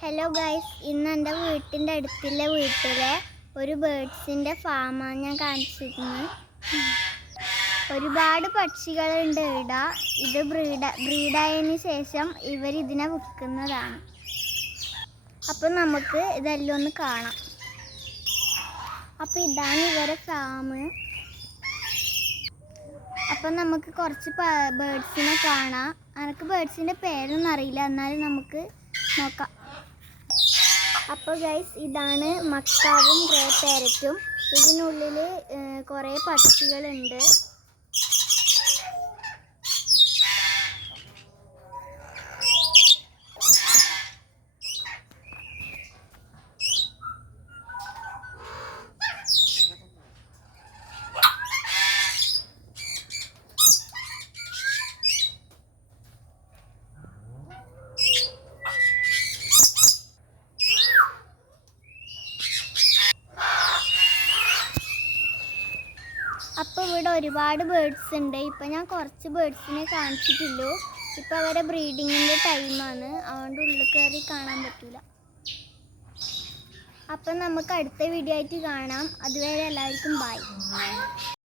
Hello guys, ഇന്ന് എൻ്റെ വീട്ടിൻ്റെ അടുത്തുള്ള വീട്ടിലെ ഒരു ബേഡ്സിൻ്റെ ഫാമാണ് ഞാൻ കാണിച്ചിരുന്നത്. ഒരുപാട് പക്ഷികളുണ്ട് ഇവിടെ. ഇത് ബ്രീഡായതിനു ശേഷം ഇവരിതിനെ വിൽക്കുന്നതാണ്. അപ്പം നമുക്ക് ഇതെല്ലാം ഒന്ന് കാണാം. അപ്പം ഇതാണ് ഇവരെ ഫാം. അപ്പം നമുക്ക് കുറച്ച് ബേഡ്സിനെ കാണാം. എനിക്ക് ബേഡ്സിൻ്റെ പേരൊന്നും അറിയില്ല, എന്നാലും നമുക്ക് നോക്കാം. അപ്പോൾ ഗൈസ്, ഇതാണ് മക്കാവും ഗ്രേ പാരറ്റും. ഇതിനുള്ളിൽ കുറേ പക്ഷികളുണ്ട്. അപ്പോൾ ഇവിടെ ഒരുപാട് ബേഡ്സ് ഉണ്ട്. ഇപ്പം ഞാൻ കുറച്ച് ബേഡ്സിനെ കാണിച്ചിട്ടുള്ളൂ. ഇപ്പം അവരെ ബ്രീഡിങ്ങിൻ്റെ ടൈമാണ്, അതുകൊണ്ട് ഉള്ളിൽ കയറി കാണാൻ പറ്റില്ല. അപ്പം നമുക്ക് അടുത്ത വീഡിയോ ആയിട്ട് കാണാം. അതുവരെ എല്ലാവർക്കും ബൈ.